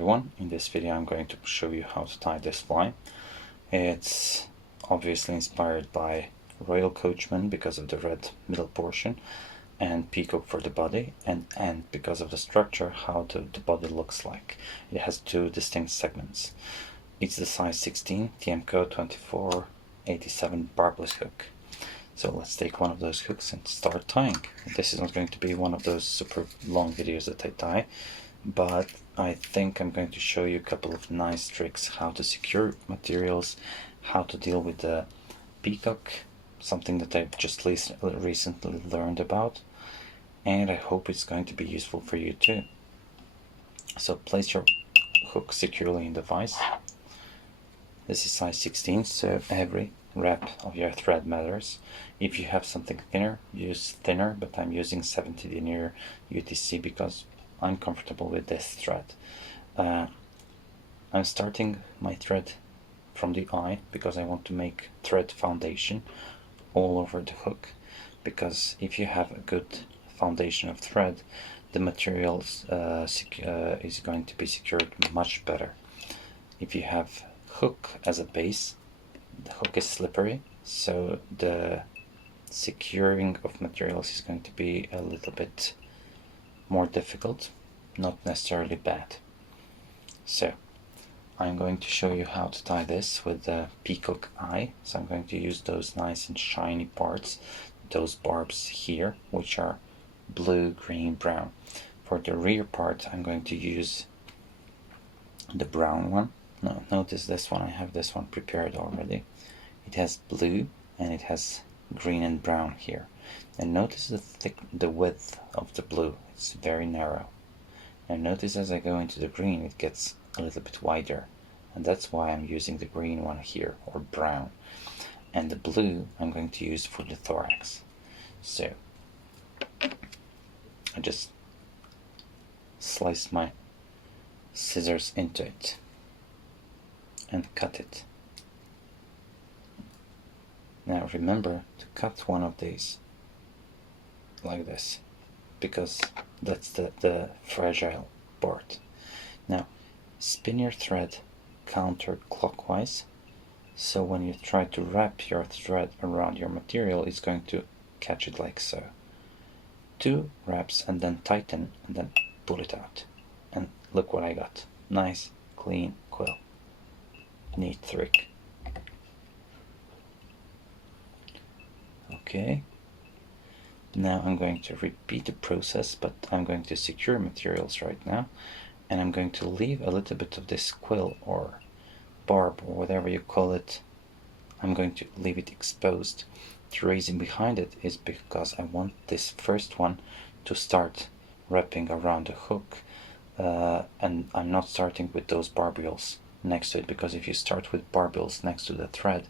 everyone. In this video I'm going to show you how to tie this fly. It's obviously inspired by Royal Coachman because of the red middle portion, and peacock for the body, and because of the structure, how the body looks like. It has two distinct segments. It's the size 16, TM code 2487 barbless hook. So let's take one of those hooks and start tying. This is not going to be one of those super long videos that I tie, but I think I'm going to show you a couple of nice tricks how to secure materials, how to deal with the peacock, something that I've just recently learned about, and I hope it's going to be useful for you too. So place your hook securely in the vise. This is size 16, so every wrap of your thread matters. If you have something thinner, use thinner, but I'm using 70 denier UTC because I'm comfortable with this thread. I'm starting my thread from the eye because I want to make thread foundation all over the hook, because if you have a good foundation of thread, the material is going to be secured much better. If you have hook as a base, the hook is slippery, so the securing of materials is going to be a little bit more difficult, not necessarily bad. So I'm going to show you how to tie this with the peacock eye. So I'm going to use those nice and shiny parts, those barbs here, which are blue, green, brown. For the rear part I'm going to use the brown one. No, notice this one, I have this one prepared already. It has blue and it has green and brown here. And notice the width of the blue, it's very narrow. And notice as I go into the green it gets a little bit wider, and that's why I'm using the green one here, or brown. And the blue I'm going to use for the thorax. So I just sliced my scissors into it and cut it. Now remember to cut one of these like this, because that's the fragile part. Now spin your thread counterclockwise, so when you try to wrap your thread around your material, it's going to catch it like so. 2 wraps and then tighten and then pull it out. And look what I got. Nice clean quill. Neat trick. Okay. Now I'm going to repeat the process, but I'm going to secure materials right now, and I'm going to leave a little bit of this quill or barb or whatever you call it. I'm going to leave it exposed. The reason behind it is because I want this first one to start wrapping around the hook, and I'm not starting with those barbules next to it, because if you start with barbules next to the thread,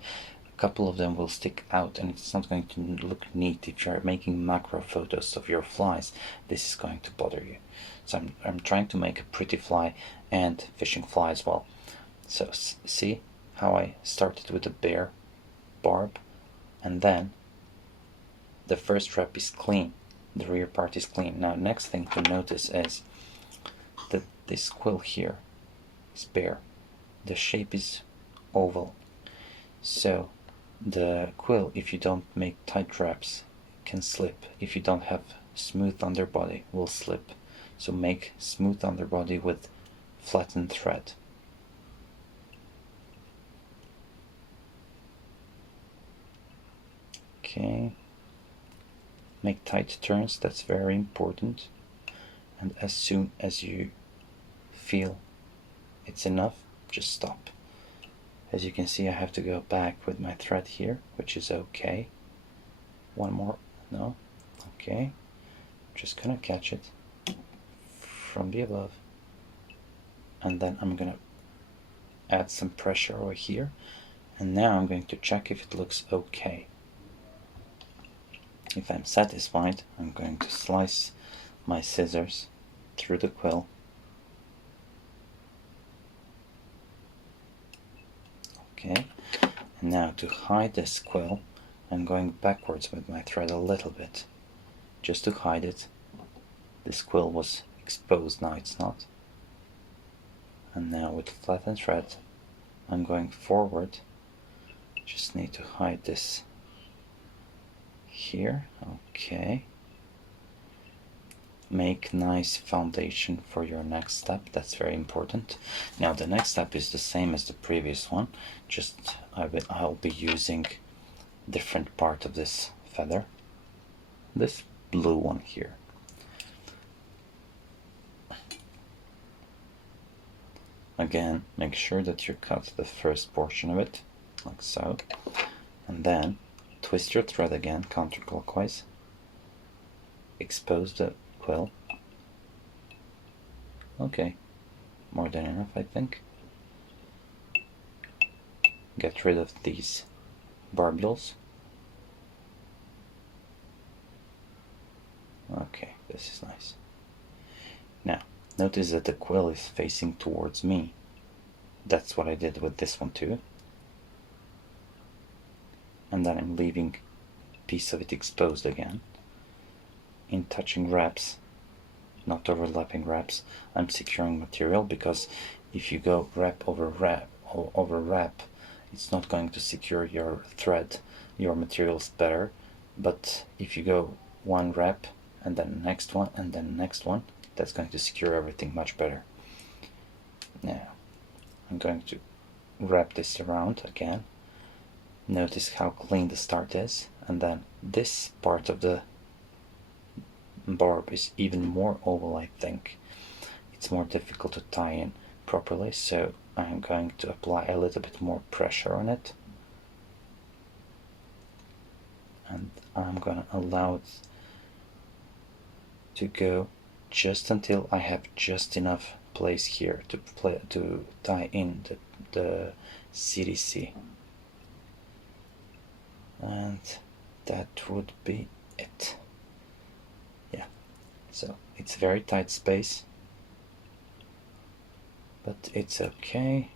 a couple of them will stick out and it's not going to look neat. If you're making macro photos of your flies, this is going to bother you. So I'm trying to make a pretty fly and fishing fly as well. So see how I started with a bare barb, and then the first wrap is clean, the rear part is clean. Now next thing to notice is that this quill here is bare. The shape is oval, so the quill, if you don't make tight wraps, can slip. If you don't have smooth underbody, will slip. So make smooth underbody with flattened thread. Okay, make tight turns, that's very important, and as soon as you feel it's enough, just stop. As you can see, I have to go back with my thread here, which is okay. One more, no, okay. Just gonna catch it from the above, and then I'm gonna add some pressure over here, and now I'm going to check if it looks okay. If I'm satisfied, I'm going to slice my scissors through the quill. Okay, and now to hide this quill, I'm going backwards with my thread a little bit, just to hide it. This quill was exposed, now it's not. And now with flattened thread, I'm going forward. Just need to hide this here. Okay. Make nice foundation for your next step. That's very important. Now the next step is the same as the previous one, just I'll be using different part of this feather, this blue one here. Again, make sure that you cut the first portion of it like so, and then twist your thread again counterclockwise, expose the quill. Okay, more than enough, I think. Get rid of these barbules. Okay, this is nice. Now, notice that the quill is facing towards me. That's what I did with this one too. And then I'm leaving a piece of it exposed again. In touching wraps, not overlapping wraps, I'm securing material, because if you go wrap over wrap, it's not going to secure your thread, your materials better. But if you go one wrap and then next one and then next one, that's going to secure everything much better. Now I'm going to wrap this around again. Notice how clean the start is, and then this part of the barb is even more oval. I think it's more difficult to tie in properly, so I'm going to apply a little bit more pressure on it, and I'm going to allow it to go just until I have just enough place here to tie in the CDC, and that would be it. Yeah, so it's very tight space, but it's okay.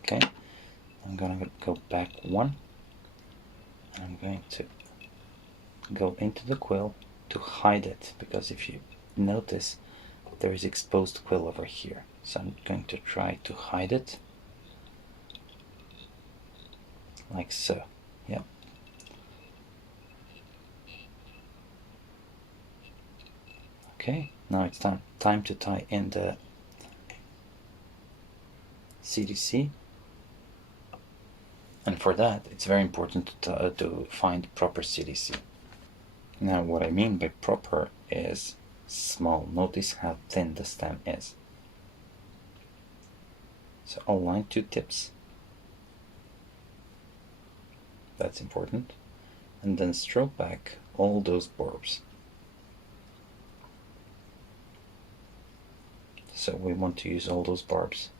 Okay, I'm gonna go back one. I'm going to go into the quill to hide it, because if you notice, there is exposed quill over here. So I'm going to try to hide it like so. Yep. Okay, now it's time to tie in the CDC. And for that, it's very important to find proper CDC. Now, what I mean by proper is small. Notice how thin the stem is. So align two tips. That's important. And then stroke back all those barbs. So we want to use all those barbs.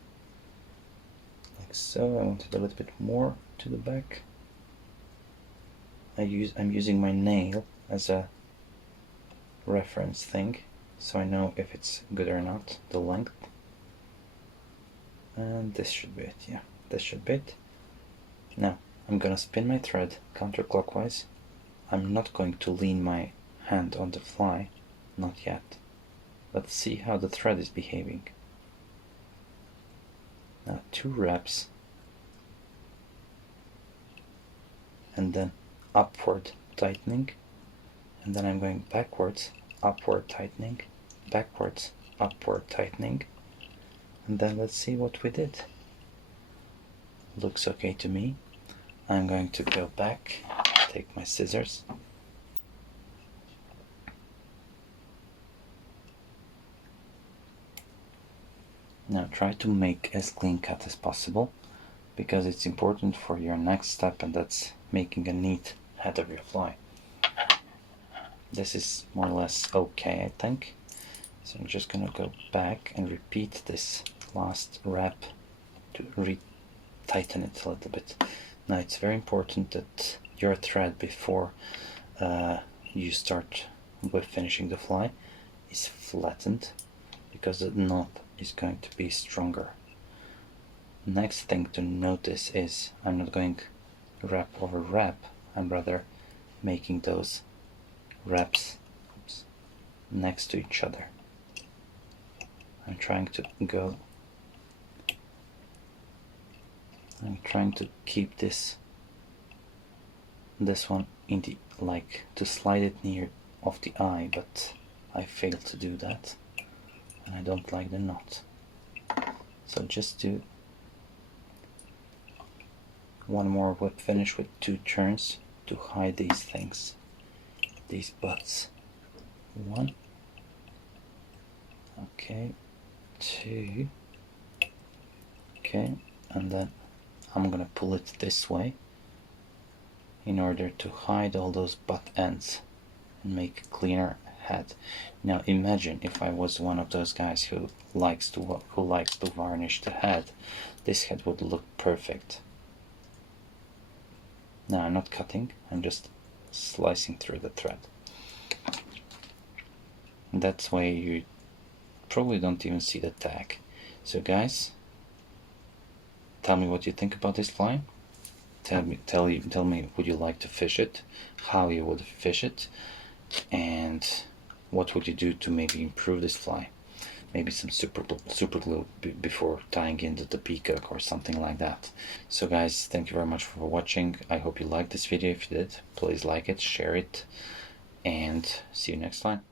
Like so. I want it a little bit more to the back. I'm using my nail as a reference thing, so I know if it's good or not, the length. And this should be it. Yeah, this should be it. Now I'm gonna spin my thread counterclockwise. I'm not going to lean my hand on the fly, not yet. Let's see how the thread is behaving. Now 2 wraps, and then upward tightening, and then I'm going backwards, upward tightening, backwards, upward tightening, and then let's see what we did. Looks okay to me. I'm going to go back, take my scissors, now try to make as clean cut as possible, because it's important for your next step, and that's making a neat head of your fly. This is more or less okay, I think. So I'm just gonna go back and repeat this last wrap to re-tighten it a little bit. Now it's very important that your thread, before you start with finishing the fly, is flattened, because the knot is going to be stronger. Next thing to notice is I'm not going wrap over wrap, I'm rather making those wraps next to each other. I'm trying to keep this one in the, like, to slide it near of the eye, but I failed to do that, and I don't like the knot. So just do one more whip finish with 2 turns to hide these things, these butts. 1, okay, 2, okay, and then I'm gonna pull it this way in order to hide all those butt ends and make a cleaner head. Now imagine if I was one of those guys who likes to varnish the head. This head would look perfect. Now I'm not cutting, I'm just slicing through the thread. That's why you probably don't even see the tag. So guys, tell me what you think about this fly. Tell me, would you like to fish it? How you would fish it? And what would you do to maybe improve this fly? Maybe some super glue before tying into the peacock or something like that. So guys, thank you very much for watching. I hope you liked this video. If you did, please like it, share it, and see you next time.